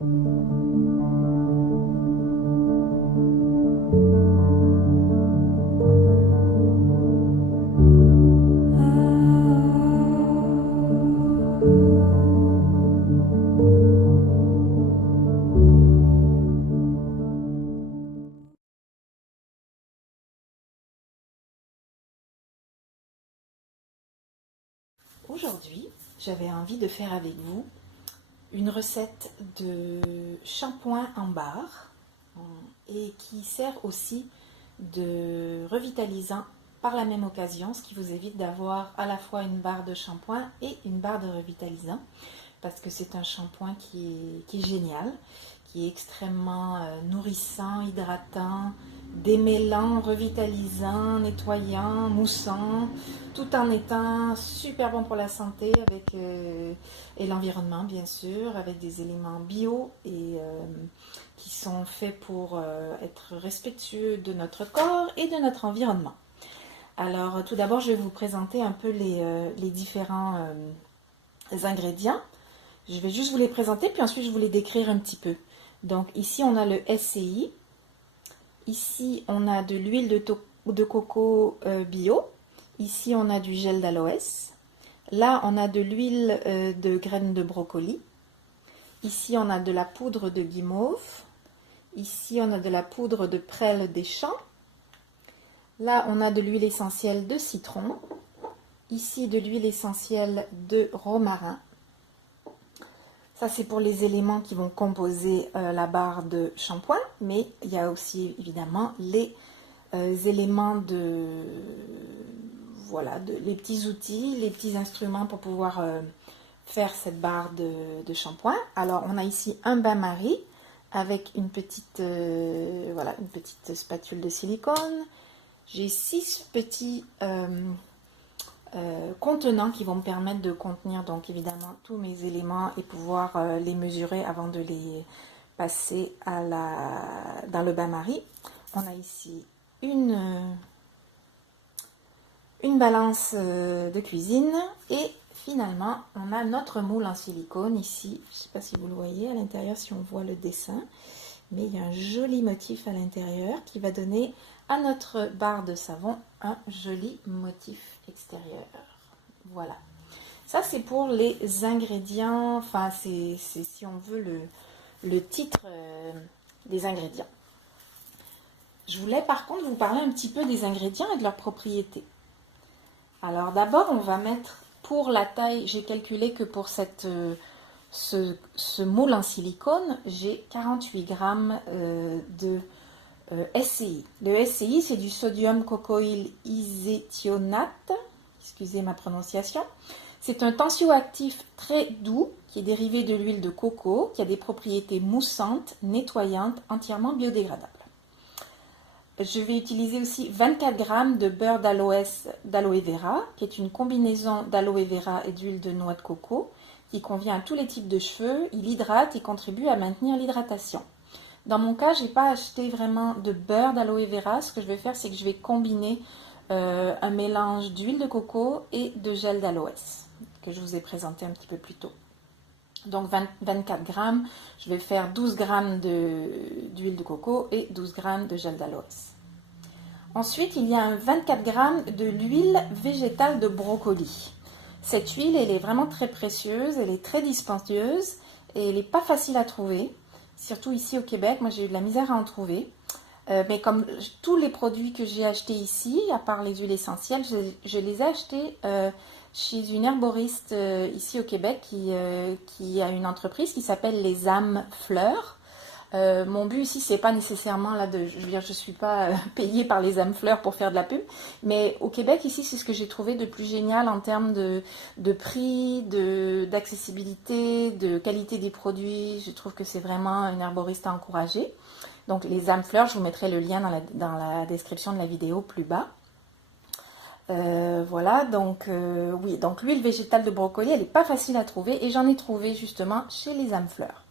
Aujourd'hui, j'avais envie de faire avec vous une recette de shampoing en barre et qui sert aussi de revitalisant par la même occasion, ce qui vous évite d'avoir à la fois une barre de shampoing et une barre de revitalisant parce que c'est un shampoing qui est génial, qui est extrêmement nourrissant, hydratant, démêlant, revitalisant, nettoyant, moussant, tout en étant super bon pour la santé avec, et l'environnement bien sûr, avec des éléments bio et qui sont faits pour être respectueux de notre corps et de notre environnement. Alors tout d'abord je vais vous présenter un peu les différents ingrédients. Je vais juste vous les présenter puis ensuite je vais vous les décrire un petit peu. Donc ici on a le SCI. Ici, on a de l'huile de coco bio. Ici, on a du gel d'aloès. Là, on a de l'huile de graines de brocoli. Ici, on a de la poudre de guimauve. Ici, on a de la poudre de prêle des champs. Là, on a de l'huile essentielle de citron. Ici, de l'huile essentielle de romarin. Ça, c'est pour les éléments qui vont composer la barre de shampoing, mais il y a aussi évidemment les éléments les petits outils, les petits instruments pour pouvoir faire cette barre de shampoing. Alors, on a ici un bain-marie avec une petite spatule de silicone. J'ai 6 petits contenants qui vont me permettre de contenir donc évidemment tous mes éléments et pouvoir les mesurer avant de les passer dans le bain-marie. On a ici une balance de cuisine et finalement on a notre moule en silicone ici. Je ne sais pas si vous le voyez à l'intérieur, si on voit le dessin, mais il y a un joli motif à l'intérieur qui va donner à notre barre de savon un joli motif extérieur. Voilà. Ça, c'est pour les ingrédients, enfin, c'est si on veut le titre des ingrédients. Je voulais par contre vous parler un petit peu des ingrédients et de leurs propriétés. Alors d'abord, on va mettre pour la taille, j'ai calculé que pour ce moule en silicone, j'ai 48 grammes de SCI. Le SCI, c'est du sodium cocoïl iséthionate, excusez ma prononciation. C'est un tensioactif très doux qui est dérivé de l'huile de coco, qui a des propriétés moussantes, nettoyantes, entièrement biodégradables. Je vais utiliser aussi 24 g de beurre d'aloe vera, qui est une combinaison d'aloe vera et d'huile de noix de coco, qui convient à tous les types de cheveux. Il hydrate et contribue à maintenir l'hydratation. Dans mon cas, je n'ai pas acheté vraiment de beurre d'aloe vera. Ce que je vais faire, c'est que je vais combiner un mélange d'huile de coco et de gel d'aloès, que je vous ai présenté un petit peu plus tôt. Donc 24 grammes, je vais faire 12 grammes d'huile de coco et 12 grammes de gel d'aloès. Ensuite, il y a 24 grammes de l'huile végétale de brocoli. Cette huile, elle est vraiment très précieuse, elle est très dispendieuse et elle n'est pas facile à trouver. Surtout ici au Québec, moi j'ai eu de la misère à en trouver. Mais comme tous les produits que j'ai achetés ici, à part les huiles essentielles, je les ai achetés chez une herboriste ici au Québec qui a une entreprise qui s'appelle les âmes fleurs. Mon but ici, c'est pas nécessairement là je suis pas payée par les âmes fleurs pour faire de la pub, mais au Québec ici, c'est ce que j'ai trouvé de plus génial en termes de prix, d'accessibilité, de qualité des produits. Je trouve que c'est vraiment une herboriste à encourager. Donc les âmes fleurs, je vous mettrai le lien dans la description de la vidéo plus bas. Voilà, donc oui, donc l'huile végétale de brocoli, elle n'est pas facile à trouver et j'en ai trouvé justement chez les âmes fleurs.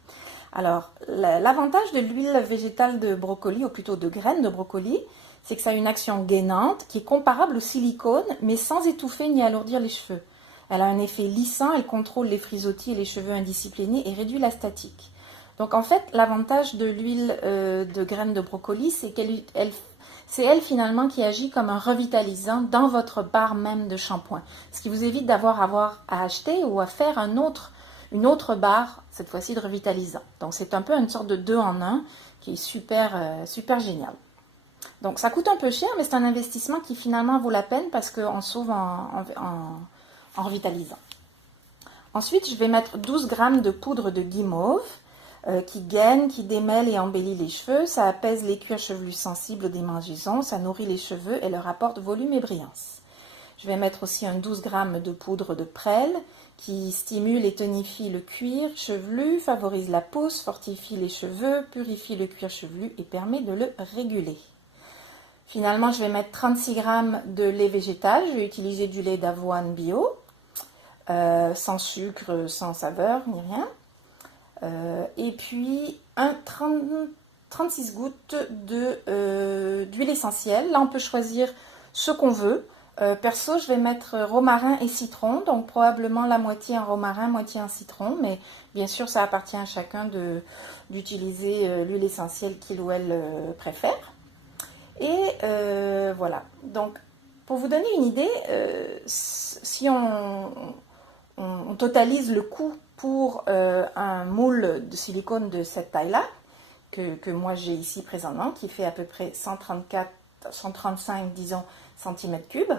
Alors, l'avantage de l'huile végétale de brocoli, ou plutôt de graines de brocoli, c'est que ça a une action gainante qui est comparable au silicone, mais sans étouffer ni alourdir les cheveux. Elle a un effet lissant, elle contrôle les frisottis et les cheveux indisciplinés et réduit la statique. Donc en fait, l'avantage de l'huile de graines de brocoli, c'est c'est elle finalement qui agit comme un revitalisant dans votre barre même de shampoing. Ce qui vous évite d'avoir à acheter ou à faire une autre barre, cette fois-ci de revitalisant. Donc c'est un peu une sorte de 2 en 1 qui est super génial. Donc ça coûte un peu cher, mais c'est un investissement qui finalement vaut la peine parce qu'on sauve en revitalisant. Ensuite, je vais mettre 12 g de poudre de guimauve qui gaine, qui démêle et embellit les cheveux. Ça apaise les cuirs chevelus sensibles aux démangeaisons, ça nourrit les cheveux et leur apporte volume et brillance. Je vais mettre aussi un 12 g de poudre de prêle qui stimule et tonifie le cuir chevelu, favorise la pousse, fortifie les cheveux, purifie le cuir chevelu et permet de le réguler. Finalement, je vais mettre 36 g de lait végétal. Je vais utiliser du lait d'avoine bio, sans sucre, sans saveur, ni rien. Et puis, 36 gouttes d'huile essentielle. Là, on peut choisir ce qu'on veut. Perso, je vais mettre romarin et citron, donc probablement la moitié en romarin, moitié en citron, mais bien sûr, ça appartient à chacun d'utiliser l'huile essentielle qu'il ou elle préfère. Et voilà, donc pour vous donner une idée, si on totalise le coût pour un moule de silicone de cette taille-là, que moi j'ai ici présentement, qui fait à peu près 135, disons, centimètres cubes,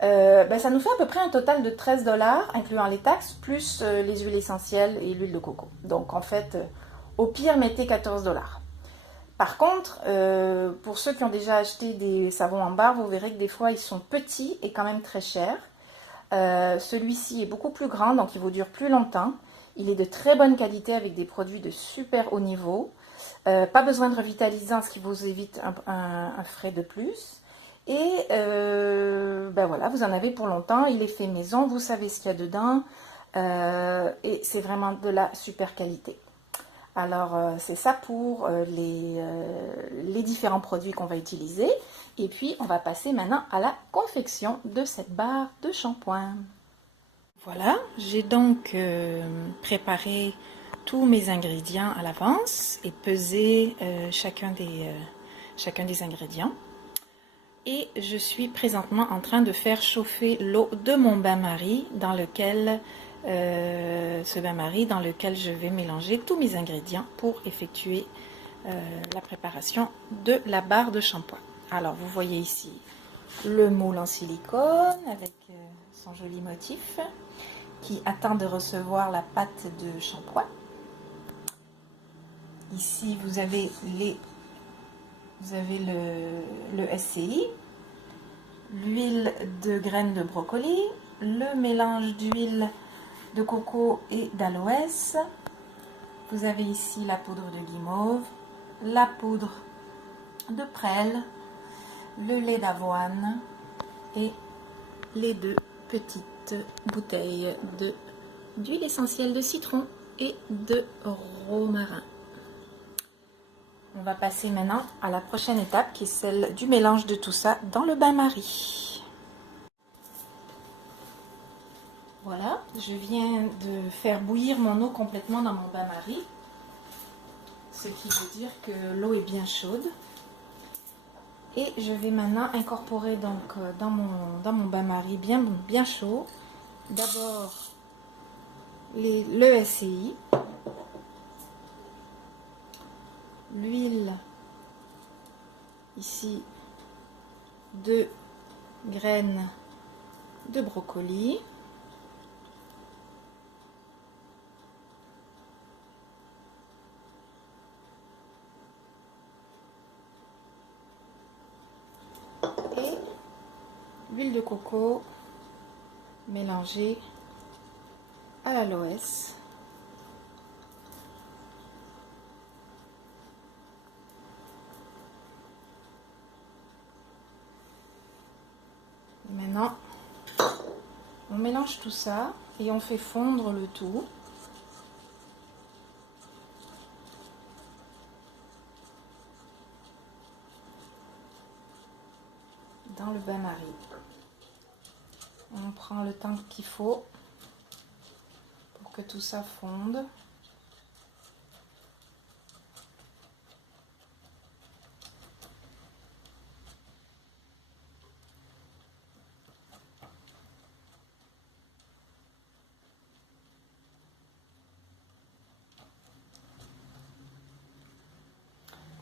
ça nous fait à peu près un total de 13 $, incluant les taxes, plus les huiles essentielles et l'huile de coco. Donc en fait, au pire, mettez 14 $. Par contre, pour ceux qui ont déjà acheté des savons en barre, vous verrez que des fois ils sont petits et quand même très chers. Celui-ci est beaucoup plus grand, donc il vous dure plus longtemps. Il est de très bonne qualité avec des produits de super haut niveau. Pas besoin de revitalisant, ce qui vous évite un frais de plus. Et voilà, vous en avez pour longtemps. Il est fait maison, vous savez ce qu'il y a dedans. Et c'est vraiment de la super qualité. Alors, c'est ça pour les différents produits qu'on va utiliser. Et puis, on va passer maintenant à la confection de cette barre de shampoing. Voilà, j'ai donc préparé tous mes ingrédients à l'avance et pesé chacun des ingrédients. Et je suis présentement en train de faire chauffer l'eau de mon bain-marie dans lequel je vais mélanger tous mes ingrédients pour effectuer la préparation de la barre de shampoing. Alors vous voyez ici le moule en silicone avec son joli motif qui attend de recevoir la pâte de shampoing. Ici vous avez le SCI, l'huile de graines de brocoli, le mélange d'huile de coco et d'aloès. Vous avez ici la poudre de guimauve, la poudre de prêle, le lait d'avoine et les 2 petites bouteilles d'huile essentielle de citron et de romarin. On va passer maintenant à la prochaine étape qui est celle du mélange de tout ça dans le bain-marie. Voilà, je viens de faire bouillir mon eau complètement dans mon bain-marie, ce qui veut dire que l'eau est bien chaude. Et je vais maintenant incorporer donc dans mon bain-marie bien chaud, d'abord le SCI, l'huile ici de graines de brocoli, et l'huile de coco mélangée à l'aloès. Maintenant, on mélange tout ça et on fait fondre le tout. Dans le bain-marie. On prend le temps qu'il faut pour que tout ça fonde.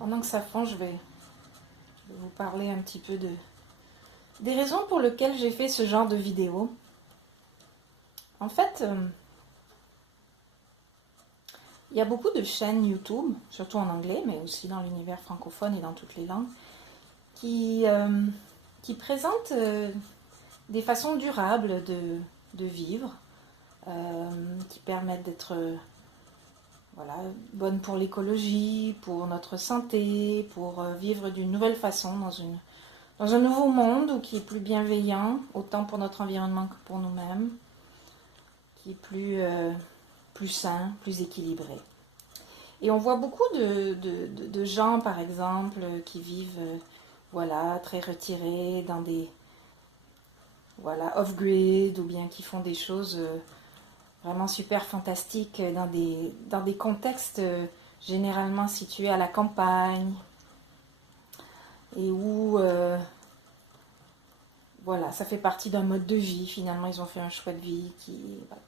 Pendant que ça fond, je vais vous parler un petit peu des raisons pour lesquelles j'ai fait ce genre de vidéo. En fait, il y a beaucoup de chaînes YouTube, surtout en anglais, mais aussi dans l'univers francophone et dans toutes les langues, qui présentent des façons durables de vivre, qui permettent d'être voilà, bonnes pour l'écologie, pour notre santé, pour vivre d'une nouvelle façon dans un nouveau monde qui est plus bienveillant, autant pour notre environnement que pour nous-mêmes, qui est plus sain, plus équilibré. Et on voit beaucoup de gens, par exemple, qui vivent voilà, très retirés dans des voilà, off-grid, ou bien qui font des choses vraiment super fantastiques dans des contextes généralement situés à la campagne, et où voilà, ça fait partie d'un mode de vie. Finalement, ils ont fait un choix de vie qui... Voilà.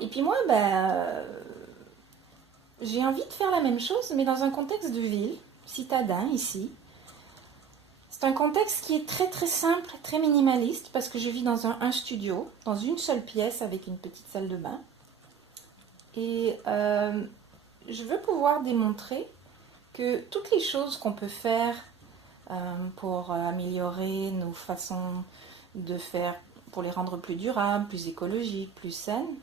Et puis moi, j'ai envie de faire la même chose, mais dans un contexte de ville, citadin, ici. C'est un contexte qui est très très simple, très minimaliste, parce que je vis dans un studio, dans une seule pièce avec une petite salle de bain. Et je veux pouvoir démontrer que toutes les choses qu'on peut faire pour améliorer nos façons de faire, pour les rendre plus durables, plus écologiques, plus saines,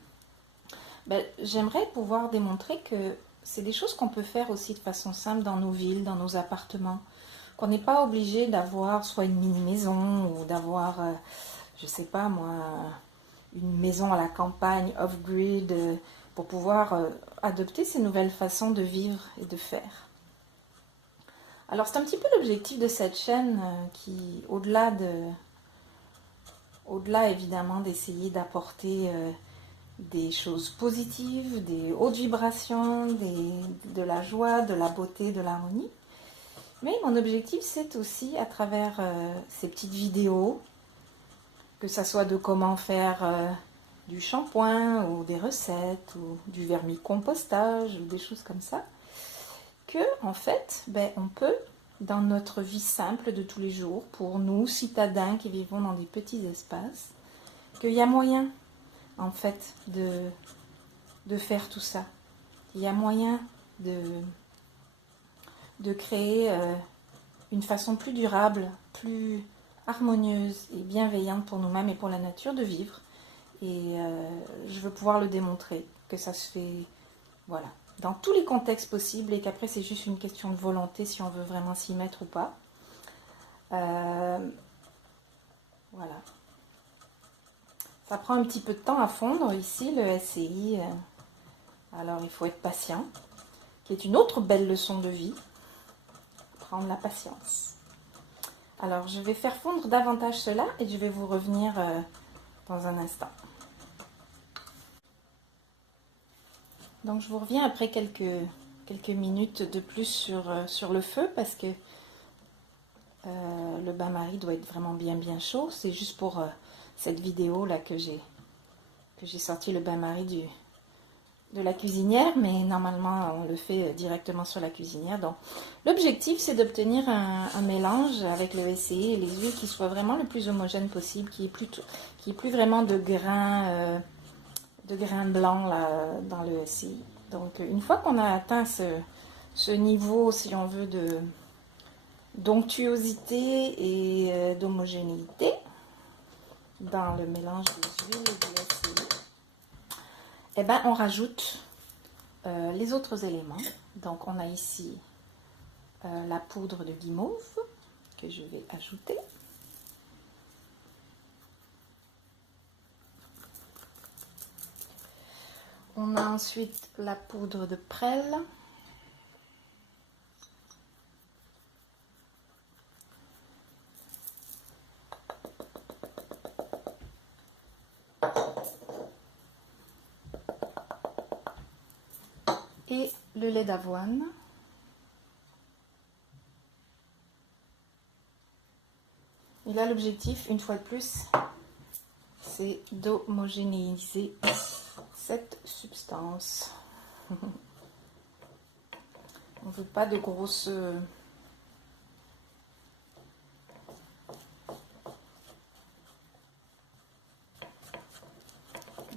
j'aimerais pouvoir démontrer que c'est des choses qu'on peut faire aussi de façon simple dans nos villes, dans nos appartements, qu'on n'est pas obligé d'avoir soit une mini-maison ou d'avoir, je sais pas moi, une maison à la campagne, off-grid, pour pouvoir adopter ces nouvelles façons de vivre et de faire. Alors c'est un petit peu l'objectif de cette chaîne qui, au-delà évidemment d'essayer d'apporter des choses positives, des hautes vibrations, de la joie, de la beauté, de l'harmonie. Mais mon objectif, c'est aussi, à travers ces petites vidéos, que ça soit de comment faire du shampoing, ou des recettes, ou du vermicompostage, ou des choses comme ça, que, en fait, on peut, dans notre vie simple de tous les jours, pour nous, citadins qui vivons dans des petits espaces, qu'il y a moyen, en fait, de faire tout ça. Il y a moyen de créer une façon plus durable, plus harmonieuse et bienveillante pour nous-mêmes et pour la nature de vivre. Et je veux pouvoir le démontrer, que ça se fait voilà, dans tous les contextes possibles, et qu'après c'est juste une question de volonté si on veut vraiment s'y mettre ou pas. Voilà. Ça prend un petit peu de temps à fondre ici, le SCI. Alors il faut être patient, qui est une autre belle leçon de vie. Prendre la patience. Alors je vais faire fondre davantage cela et je vais vous revenir dans un instant. Donc je vous reviens après quelques minutes de plus sur le feu, parce que le bain-marie doit être vraiment bien chaud. C'est juste pour cette vidéo là que j'ai sorti le bain-marie de la cuisinière, mais normalement on le fait directement sur la cuisinière. Donc l'objectif, c'est d'obtenir un mélange avec le SCI et les huiles qui soit vraiment le plus homogène possible, qui est plus vraiment de grains blancs là, dans le SCI. Donc une fois qu'on a atteint ce niveau, si on veut, d'onctuosité et d'homogénéité dans le mélange des huiles et du SCI, on rajoute les autres éléments. Donc on a ici la poudre de guimauve que je vais ajouter. On a ensuite la poudre de prêle. Et le lait d'avoine. Et là, l'objectif, une fois de plus, c'est d'homogénéiser cette substance. On veut veux pas de grosses...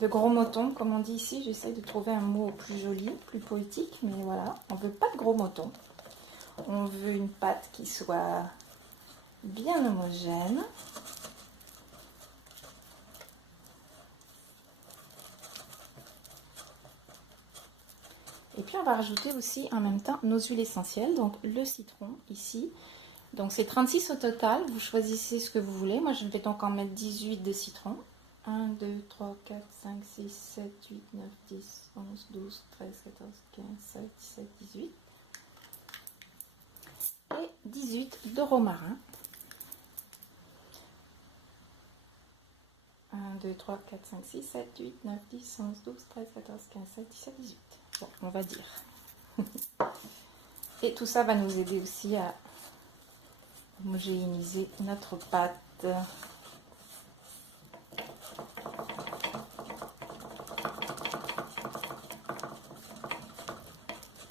de gros motons, comme on dit ici. J'essaie de trouver un mot plus joli, plus poétique, mais voilà, on veut pas de gros motons. On veut une pâte qui soit bien homogène. Et puis on va rajouter aussi en même temps nos huiles essentielles, donc le citron ici. Donc c'est 36 au total, vous choisissez ce que vous voulez. Moi je vais donc en mettre 18 de citron. 1, 2, 3, 4, 5, 6, 7, 8, 9, 10, 11, 12, 13, 14, 15, 16, 17, 18. Et 18 de romarin. 1, 2, 3, 4, 5, 6, 7, 8, 9, 10, 11, 12, 13, 14, 15, 16, 17, 18. Bon, on va dire. Et tout ça va nous aider aussi à homogénéiser notre pâte.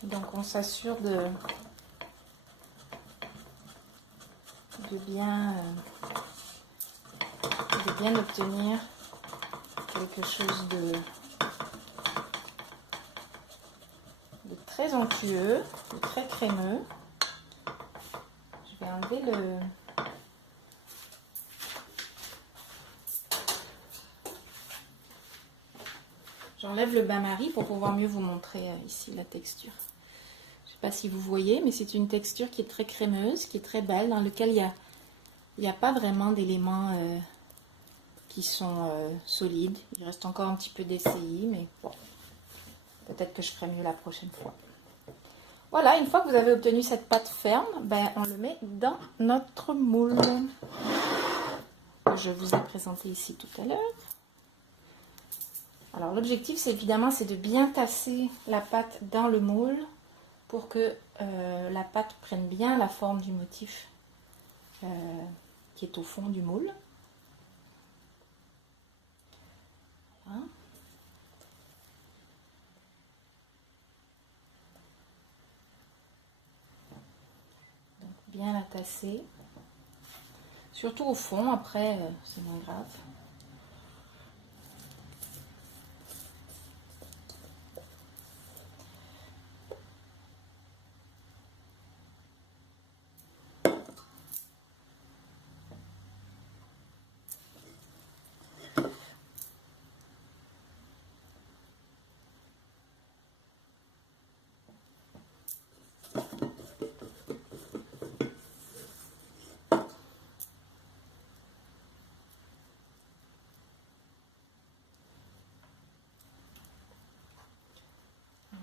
Donc on s'assure de bien obtenir quelque chose de très onctueux, de très crémeux. Je vais enlever le... J'enlève le bain-marie pour pouvoir mieux vous montrer ici la texture. Je ne sais pas si vous voyez, mais c'est une texture qui est très crémeuse, qui est très belle, dans laquelle il n'y a pas vraiment d'éléments qui sont solides. Il reste encore un petit peu d'SCI, mais bon, peut-être que je ferai mieux la prochaine fois. Voilà, une fois que vous avez obtenu cette pâte ferme, ben, on le met dans notre moule que je vous ai présenté ici tout à l'heure. Alors l'objectif, c'est évidemment, c'est de bien tasser la pâte dans le moule pour que la pâte prenne bien la forme du motif qui est au fond du moule. Voilà. Donc bien la tasser. Surtout au fond, après c'est moins grave.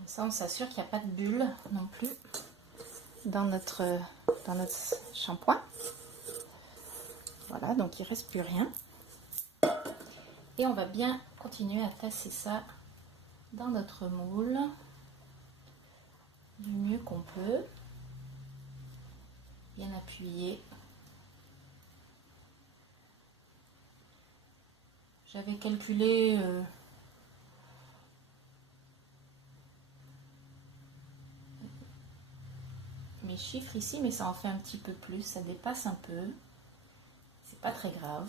Ça, on s'assure qu'il n'y a pas de bulles non plus dans notre shampoing. Voilà, donc il ne reste plus rien. Et on va bien continuer à tasser ça dans notre moule du mieux qu'on peut. Bien appuyer. J'avais calculé mes chiffres ici, mais ça en fait un petit peu plus, ça dépasse un peu. C'est pas très grave.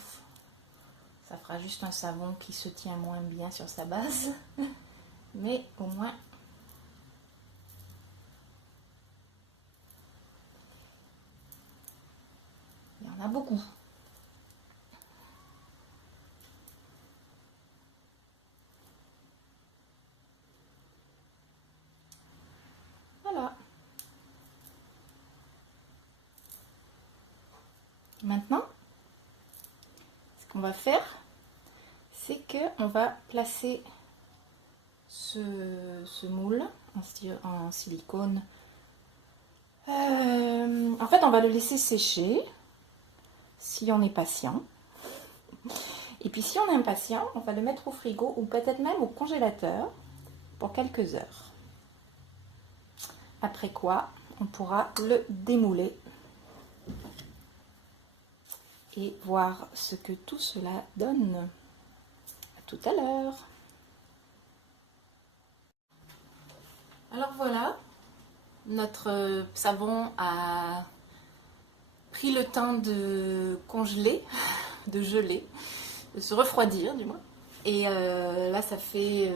Ça fera juste un savon qui se tient moins bien sur sa base. Mais au moins, il y en a beaucoup. Voilà. Maintenant, ce qu'on va faire, c'est qu'on va placer ce moule en silicone. En fait, on va le laisser sécher si on est patient. Et puis si on est impatient, on va le mettre au frigo ou peut-être même au congélateur pour quelques heures. Après quoi, on pourra le démouler et voir ce que tout cela donne. À tout à l'heure. Alors voilà, Notre savon a pris le temps de congeler, de geler, de se refroidir du moins. Et là, ça fait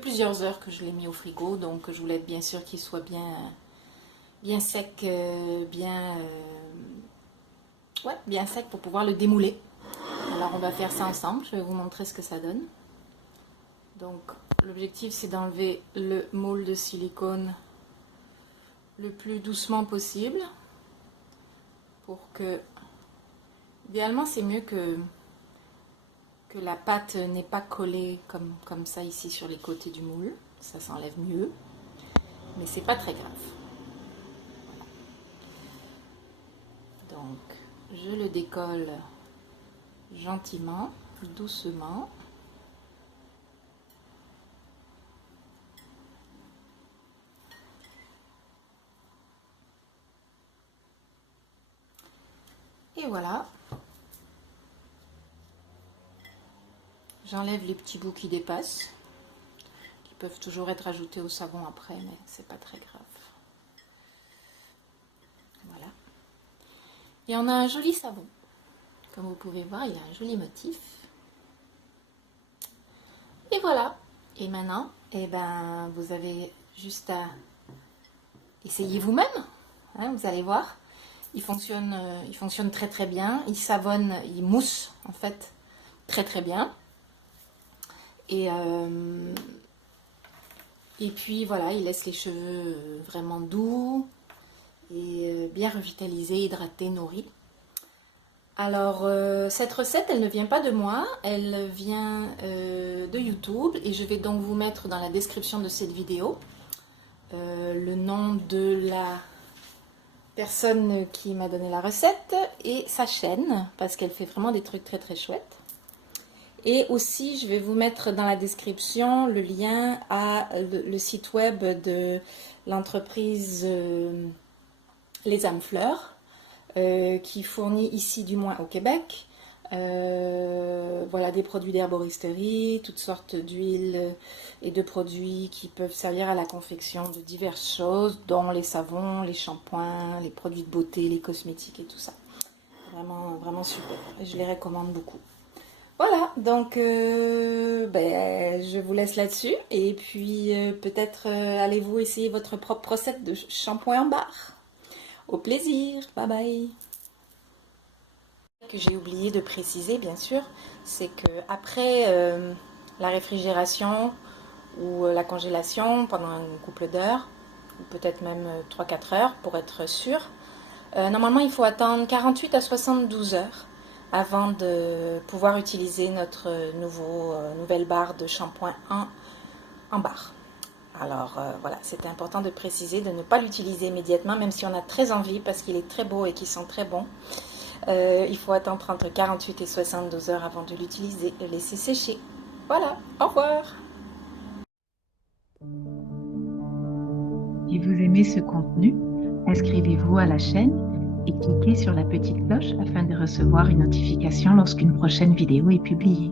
plusieurs heures que je l'ai mis au frigo, donc je voulais être bien sûr qu'il soit bien sec, bien sec pour pouvoir le démouler. Alors on va faire ça ensemble, je vais vous montrer ce que ça donne. Donc l'objectif c'est d'enlever le moule de silicone le plus doucement possible pour que, idéalement c'est mieux que la pâte n'est pas collée comme ça ici sur les côtés du moule, ça s'enlève mieux, mais c'est pas très grave. Donc je le décolle gentiment, doucement. Et voilà. J'enlève les petits bouts qui dépassent, qui peuvent toujours être ajoutés au savon après, mais c'est pas très grave. Voilà. Et on a un joli savon. Comme vous pouvez voir, il a un joli motif. Et voilà. Et maintenant, eh ben, vous avez juste à essayer vous-même. Hein, vous allez voir. Il fonctionne très très bien. Il savonne, il mousse en fait très très bien. Et puis voilà, il laisse les cheveux vraiment doux et bien revitalisés, hydratés, nourris. Alors, cette recette, elle ne vient pas de moi, elle vient de YouTube et je vais donc vous mettre dans la description de cette vidéo le nom de la personne qui m'a donné la recette et sa chaîne, parce qu'elle fait vraiment des trucs très très chouettes. Et aussi, je vais vous mettre dans la description le lien à le site web de l'entreprise Les Âmes Fleurs, qui fournit ici, du moins au Québec, voilà, des produits d'herboristerie, toutes sortes d'huiles et de produits qui peuvent servir à la confection de diverses choses, dont les savons, les shampoings, les produits de beauté, les cosmétiques et tout ça. Vraiment, vraiment super. Je les recommande beaucoup. Voilà, donc je vous laisse là-dessus. Et puis peut-être allez-vous essayer votre propre recette de shampoing en barre. Au plaisir, bye bye. Ce que j'ai oublié de préciser, bien sûr, c'est que après la réfrigération ou la congélation pendant un couple d'heures, ou peut-être même 3-4 heures pour être sûr, normalement il faut attendre 48 à 72 heures avant de pouvoir utiliser notre nouvelle barre de shampoing en barre. Alors voilà, c'était important de préciser, de ne pas l'utiliser immédiatement, même si on a très envie, parce qu'il est très beau et qu'il sent très bon. Il faut attendre entre 48 et 72 heures avant de l'utiliser, le laisser sécher. Voilà, au revoir. Si vous aimez ce contenu, inscrivez-vous à la chaîne et cliquez sur la petite cloche afin de recevoir une notification lorsqu'une prochaine vidéo est publiée.